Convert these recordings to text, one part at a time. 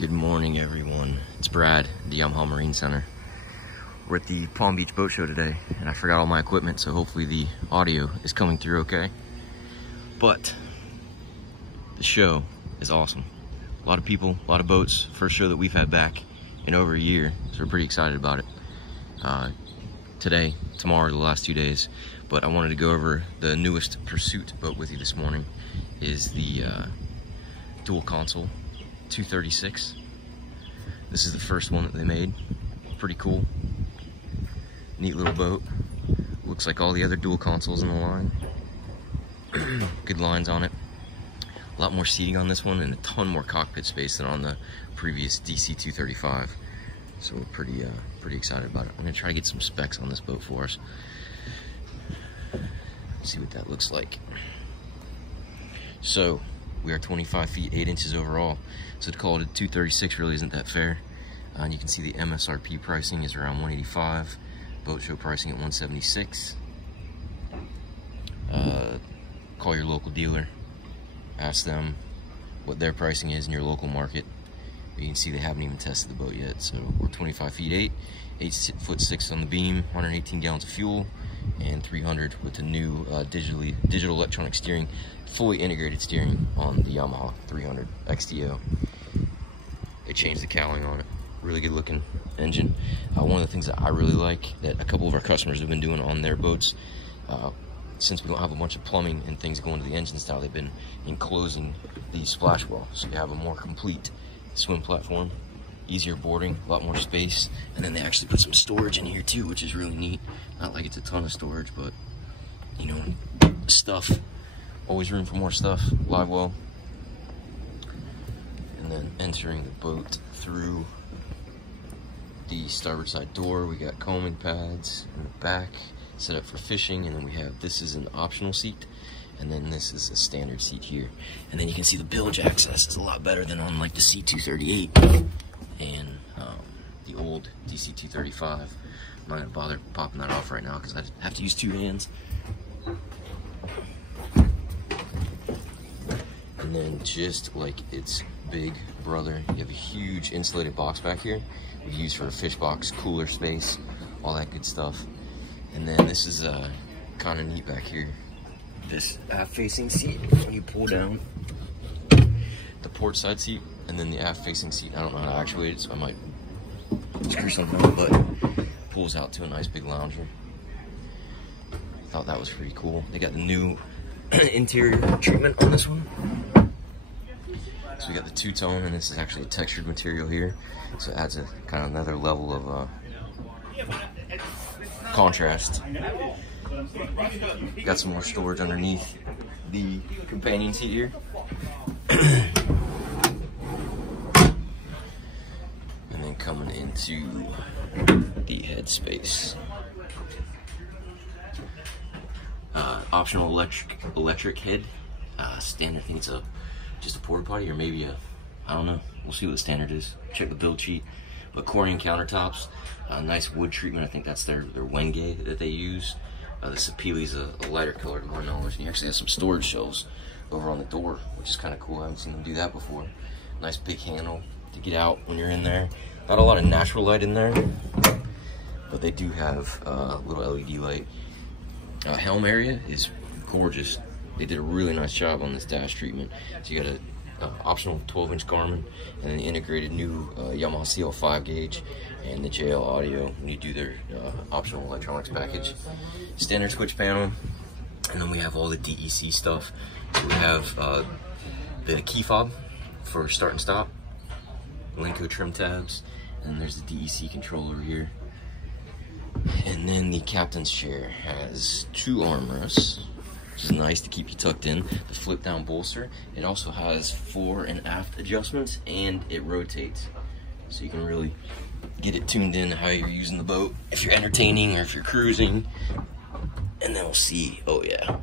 Good morning, everyone. It's Brad, the Yamaha Marine Center. We're at the Palm Beach Boat Show today, and I forgot all my equipment, so hopefully the audio is coming through okay. But the show is awesome. A lot of people, a lot of boats. First show that we've had back in over a year, so we're pretty excited about it. Today, tomorrow, the last 2 days. But I wanted to go over the newest Pursuit boat with you this morning. Is the dual console 236. This is the first one that they made. Pretty cool. Neat little boat. Looks like all the other dual consoles in the line. Good lines on it. A lot more seating on this one and a ton more cockpit space than on the previous DC235. So we're pretty excited about it. I'm gonna try to get some specs on this boat for us. See what that looks like. So we are 25 feet 8 inches overall. So to call it a 236 really isn't that fair. And you can see the MSRP pricing is around 185. Boat show pricing at 176. Call your local dealer. Ask them what their pricing is in your local market. You can see they haven't even tested the boat yet. So we're 25 feet 8, 8 foot 6 on the beam, 118 gallons of fuel, and 300 with the new digital electronic steering, fully integrated steering on the Yamaha 300 XTO. They changed the cowling on it. Really good looking engine. One of the things that I really like that a couple of our customers have been doing on their boats, since we don't have a bunch of plumbing and things going to the engine style, they've been enclosing the splash well, so you have a more complete swim platform, easier boarding, a lot more space, and then they actually put some storage in here too, which is really neat. Not like it's a ton of storage, but you know, stuff. Always room for more stuff. Live well. And then entering the boat through the starboard side door, we got coaming pads in the back, set up for fishing, and then we have, this is an optional seat, and then this is a standard seat here. And then you can see the bilge access is a lot better than on like the C238 and the old DC235. I'm not gonna bother popping that off right now because I have to use 2 hands. And then just like its big brother, you have a huge insulated box back here. We use for a fish box, cooler space, all that good stuff. And then this is kind of neat back here. This aft-facing seat, when you pull down the port side seat, and then the aft-facing seat, I don't know how to actuate it, so I might screw something on, but pulls out to a nice big lounger. Thought that was pretty cool. They got the new interior treatment on this one. So we got the two-tone, and this is actually a textured material here, so it adds a kind of another level of contrast. Got some more storage underneath the companion seat here. And then coming into the headspace. Optional electric head. Standard, I think it's just a porta potty, or maybe I don't know. We'll see what the standard is. Check the build sheet. But Corian countertops, nice wood treatment. I think that's their Wenge that they use. The Sapili's a lighter color to my knowledge. And you actually have some storage shelves over on the door, which is kind of cool. I haven't seen them do that before. Nice big handle to get out when you're in there. Not a lot of natural light in there, but they do have a little LED light. Helm area is gorgeous. They did a really nice job on this dash treatment. So you got a optional 12-inch Garmin and an integrated new Yamaha CL5 gauge and the JL audio when you do their optional electronics package. Standard switch panel, and then we have all the DEC stuff. So we have the key fob for start and stop, Lenco trim tabs, and there's the DEC controller here. And then the captain's chair has 2 armrests, which is nice to keep you tucked in. The flip down bolster. It also has fore and aft adjustments, and it rotates. So you can really get it tuned in to how you're using the boat, if you're entertaining or if you're cruising. And then we'll see, oh yeah,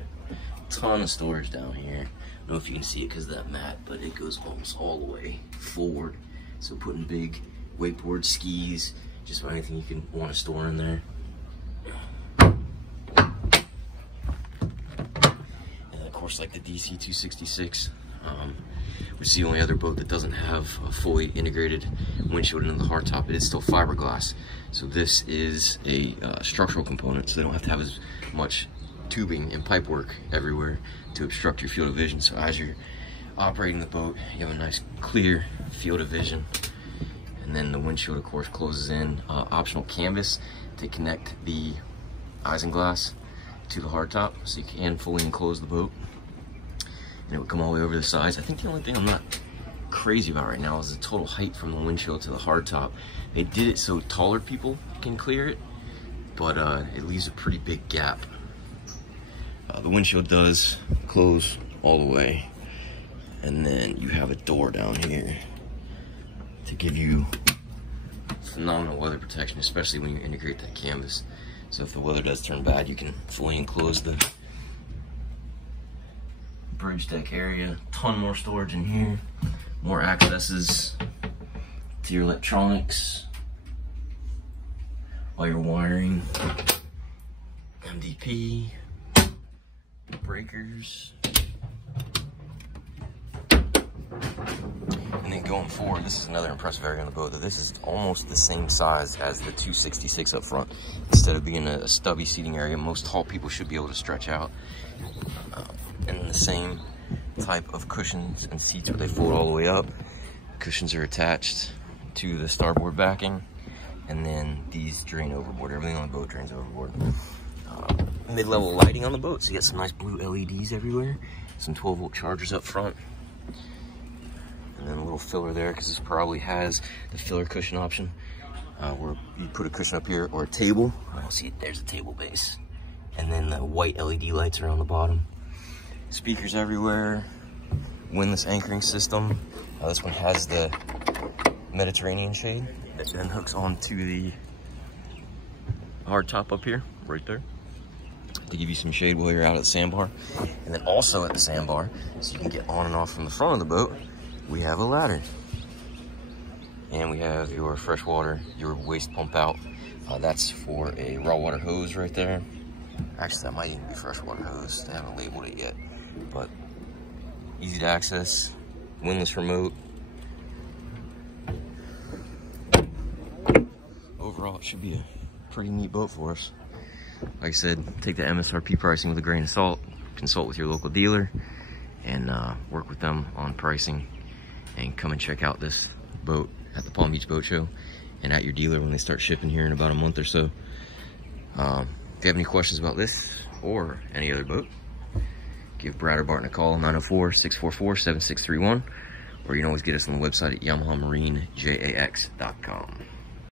ton of storage down here. I don't know if you can see it because of that mat, but it goes almost all the way forward. So putting big wakeboard, skis, just about anything you can want to store in there. And of course, like the DC236, which is the only other boat that doesn't have a fully integrated windshield into the hardtop. It is still fiberglass. So this is a structural component, so they don't have to have as much tubing and pipe work everywhere to obstruct your field of vision. So as you're operating the boat, you have a nice clear field of vision. And then the windshield, of course, closes in. Optional canvas to connect the isinglass to the hardtop, so you can fully enclose the boat. And it would come all the way over the sides. I think the only thing I'm not crazy about right now is the total height from the windshield to the hardtop. They did it so taller people can clear it, but it leaves a pretty big gap. The windshield does close all the way, and then you have a door down here to give you phenomenal weather protection, especially when you integrate that canvas. So if the weather does turn bad, you can fully enclose the bridge deck area. Ton more storage in here, more accesses to your electronics, all your wiring, MDP, breakers. And then going forward, this is another impressive area on the boat, that this is almost the same size as the 266 up front. Instead of being a stubby seating area, most tall people should be able to stretch out. And the same type of cushions and seats where they fold all the way up. Cushions are attached to the starboard backing, and then these drain overboard. Everything on the boat drains overboard. Mid-level lighting on the boat, so you got some nice blue LEDs everywhere. Some 12-volt chargers up front. And then a little filler there, because this probably has the filler cushion option, where you put a cushion up here or a table. Oh, see, there's a table base. And then the white LED lights are on the bottom. Speakers everywhere. Windlass anchoring system. This one has the Mediterranean shade that then hooks onto the hard top up here, right there, to give you some shade while you're out at the sandbar. And then also at the sandbar, so you can get on and off from the front of the boat, we have a ladder. And we have your fresh water, your waste pump out. That's for a raw water hose right there. Actually, that might even be fresh water hose. They haven't labeled it yet. But easy to access, windlass remote. Overall, it should be a pretty neat boat for us. Like I said, take the MSRP pricing with a grain of salt. Consult with your local dealer and work with them on pricing. And come and check out this boat at the Palm Beach Boat Show and at your dealer when they start shipping here in about a month or so. If you have any questions about this or any other boat, give Brad or Barton a call, 904-644-7631, or you can always get us on the website at YamahaMarineJAX.com.